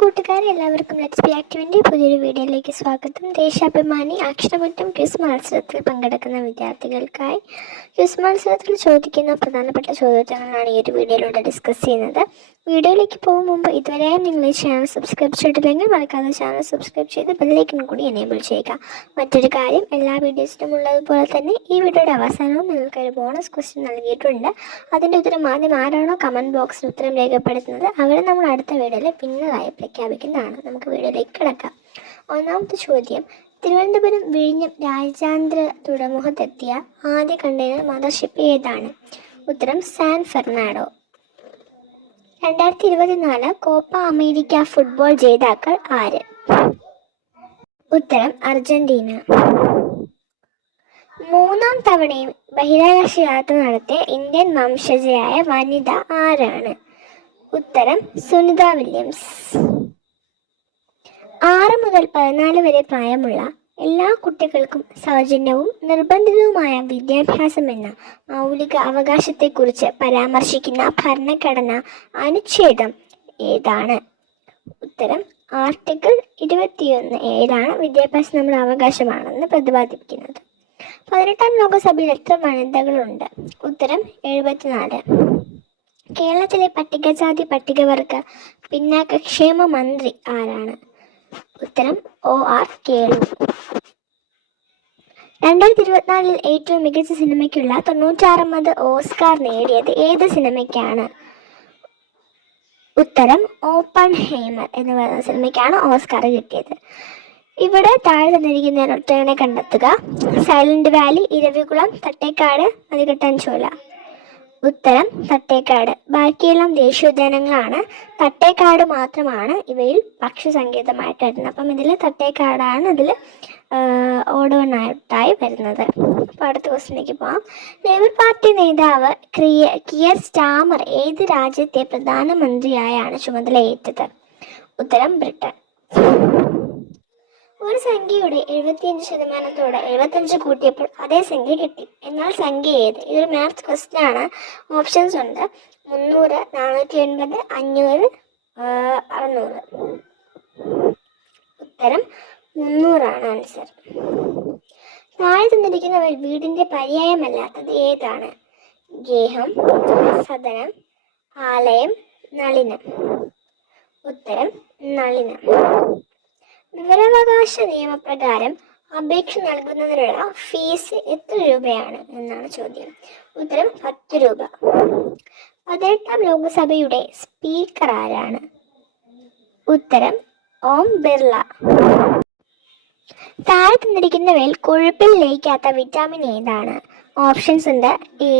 കൂട്ടുകാരെ, എല്ലാവർക്കും let's be ആക്റ്റീവിൻ്റെ പുതിയൊരു വീഡിയോയിലേക്ക് സ്വാഗതം. ദേശാഭിമാനി അക്ഷരമുറ്റം ക്വിസ് മത്സരത്തിൽ പങ്കെടുക്കുന്ന വിദ്യാർത്ഥികൾക്കായി ക്വിസ് മത്സരത്തിൽ ചോദിക്കുന്ന പ്രധാനപ്പെട്ട ചോദ്യോത്തരങ്ങളാണ് ഈ ഒരു വീഡിയോയിലൂടെ ഡിസ്കസ് ചെയ്യുന്നത്. വീഡിയോയിലേക്ക് പോകും മുമ്പ് ഇതുവരെയും നിങ്ങൾ ഈ ചാനൽ സബ്സ്ക്രൈബ് ചെയ്തിട്ടില്ലെങ്കിൽ മറക്കാതെ ചാനൽ സബ്സ്ക്രൈബ് ചെയ്ത് ബെല്ലൈക്കൺ കൂടി എനേബിൾ ചെയ്യുക. മറ്റൊരു കാര്യം, എല്ലാ വീഡിയോസിലും ഉള്ളതുപോലെ തന്നെ ഈ വീഡിയോയുടെ അവസാനവും നിങ്ങൾക്കൊരു ബോണസ് ക്വസ്റ്റ്യൻ നൽകിയിട്ടുണ്ട്. അതിൻ്റെ ഉത്തരം ആദ്യം ആരാണോ കമൻറ്റ് ബോക്സിൽ ഉത്തരം രേഖപ്പെടുത്തുന്നത് അവരെ നമ്മൾ അടുത്ത വീഡിയോയിൽ വിന്നറായി പ്രഖ്യാപിക്കുന്നതാണ്. നമുക്ക് വീഡിയോയിലേക്ക് കിടക്കാം. ഒന്നാമത്തെ ചോദ്യം: തിരുവനന്തപുരം വിഴിഞ്ഞം രാജ്യാന്തര തുറമുഖത്തെത്തിയ ആദ്യ കണ്ടെയ്നർ മദർഷിപ്പ് ഏതാണ്? ഉത്തരം San Fernando. 2024 Copa America football ജേതാക്കൾ ആര്? ഉത്തരം അർജന്റീന. മൂന്നാം തവണയും ബഹിരാകാശ യാത്ര നടത്തിയ ഇന്ത്യൻ വംശജയായ വനിത ആരാണ്? ഉത്തരം സുനിത വില്യംസ്. 6 മുതൽ 14 വരെ പ്രായമുള്ള എല്ലാ കുട്ടികൾക്കും സൗജന്യവും നിർബന്ധിതവുമായ വിദ്യാഭ്യാസം എന്ന മൗലിക അവകാശത്തെക്കുറിച്ച് പരാമർശിക്കുന്ന ഭരണഘടനാ അനുച്ഛേദം ഏതാണ്? ഉത്തരം ആർട്ടിക്കിൾ 21A വിദ്യാഭ്യാസം നമ്മുടെ അവകാശമാണെന്ന് പ്രതിപാദിക്കുന്നത്. 18ാം ലോകസഭയിൽ എത്ര വനിതകളുണ്ട്? ഉത്തരം 74. കേരളത്തിലെ പട്ടികജാതി പട്ടികവർഗ പിന്നാക്കക്ഷേമ മന്ത്രി ആരാണ്? ഉത്തരം OR കേളു. 2024 ഏറ്റവും മികച്ച സിനിമയ്ക്കുള്ള 96ാമത് ഓസ്കാർ നേടിയത് ഏത് സിനിമയ്ക്കാണ്? ഉത്തരം ഓപ്പൺഹൈമർ എന്ന് പറയുന്ന സിനിമയ്ക്കാണ് ഓസ്കാർ കിട്ടിയത്. ഇവിടെ താഴെ തന്നിരിക്കുന്ന ഒറ്റനെ കണ്ടെത്തുക. Silent Valley, Eravikulam, Thattekkad, Mathikettan Shola. ഉത്തരം തട്ടേക്കാട്. ബാക്കിയെല്ലാം ദേശീയോദ്യാനങ്ങളാണ്. തട്ടേക്കാട് മാത്രമാണ് ഇവയിൽ പക്ഷി സങ്കേതമായിട്ട് വരുന്നത്. അപ്പം ഇതിൽ തട്ടേക്കാടാണ് ഇതിൽ ഓടുവനായിട്ടായി വരുന്നത്. അപ്പോൾ അടുത്ത ക്വസ്റ്റിലേക്ക് പോകാം. ലേബർ പാർട്ടി നേതാവ് കിയർ സ്റ്റാമർ ഏത് രാജ്യത്തെ പ്രധാനമന്ത്രിയായാണ് ചുമതലയേറ്റത്? ഉത്തരം ബ്രിട്ടൻ. ഒരു സംഖ്യയുടെ 75% 75 കൂട്ടിയപ്പോൾ അതേ സംഖ്യ കിട്ടി. എന്നാൽ സംഖ്യ ഏത്? ഇതൊരു മാത്സ് ക്വസ്റ്റ്യൻ ആണ്. ഓപ്ഷൻസ് ഉണ്ട്: 300, 480, 500, 600. ഉത്തരം 300 ആണ് ആൻസർ. താഴെ തന്നിരിക്കുന്ന വീടിന്റെ പര്യായമല്ലാത്തത് ഏതാണ്? ഗേഹം, സദനം, ആലയം, നളിനം. ഉത്തരം നളിനം. വിവരാവകാശ നിയമപ്രകാരം അപേക്ഷ നൽകുന്നതിനുള്ള ഫീസ് എത്ര രൂപയാണ് എന്നാണ് ചോദ്യം. ഉത്തരം 10 രൂപ. 18ാം ലോകസഭയുടെ സ്പീക്കർ ആരാണ്? ഉത്തരം ഓം ബിർള. താഴെ തന്നിരിക്കുന്നവയിൽ കൊഴുപ്പിൽ ലയിക്കാത്ത വിറ്റാമിൻ ഏതാണ്? ഓപ്ഷൻസ് ഉണ്ട്: A,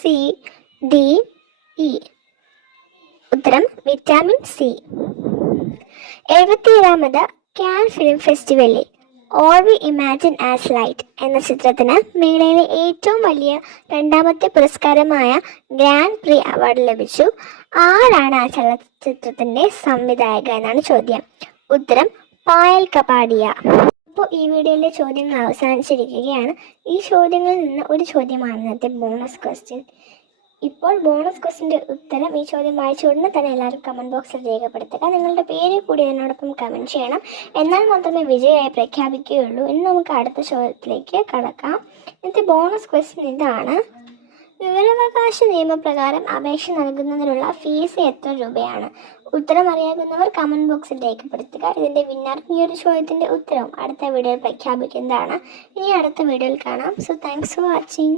C, D, E. ഉത്തരം വിറ്റാമിൻ C. 77ാമത് കാൻ ഫിലിം ഫെസ്റ്റിവലിൽ all we imagine as light എന്ന ചിത്രത്തിന് മേളയിലെ ഏറ്റവും വലിയ 2ാമത്തെ പുരസ്കാരമായ ഗ്രാൻഡ് പ്രീ അവാർഡ് ലഭിച്ചു. ആരാണ് ആ ചലച്ചിത്രത്തിന്റെ സംവിധായക എന്നാണ് ചോദ്യം. ഉത്തരം പായൽ കപാഡിയ. അപ്പോൾ ഈ വീഡിയോയിലെ ചോദ്യങ്ങൾ അവസാനിച്ചിരിക്കുകയാണ്. ഈ ചോദ്യങ്ങളിൽ നിന്ന് ഒരു ചോദ്യമാണ് ഇന്നത്തെ ബോണസ് ക്വസ്റ്റ്യൻ. ഇപ്പോൾ ബോണസ് ക്വസ്റ്റിൻ്റെ ഉത്തരം ഈ ചോദ്യം വായിച്ച ഉടനെ തന്നെ എല്ലാവരും കമൻറ്റ് ബോക്സിൽ രേഖപ്പെടുത്തുക. നിങ്ങളുടെ പേര് കൂടി അതിനോടൊപ്പം കമൻറ്റ് ചെയ്യണം. എന്നാൽ മാത്രമേ വിജയമായി പ്രഖ്യാപിക്കുകയുള്ളൂ. ഇനി നമുക്ക് അടുത്ത ചോദ്യത്തിലേക്ക് കടക്കാം. ഇന്നത്തെ ബോണസ് ക്വസ്റ്റ്യൻ ഇതാണ്: വിവരാവകാശ നിയമപ്രകാരം അപേക്ഷ നൽകുന്നതിനുള്ള ഫീസ് എത്ര രൂപയാണ്? ഉത്തരം അറിയാവുന്നവർ കമൻറ്റ് ബോക്സിൽ രേഖപ്പെടുത്തുക. ഇതിൻ്റെ വിന്നർ ഈ ഒരു ചോദ്യത്തിൻ്റെ ഉത്തരവും അടുത്ത വീഡിയോയിൽ പ്രഖ്യാപിക്കുന്നതാണ്. ഇനി അടുത്ത വീഡിയോയിൽ കാണാം. So thanks for watching.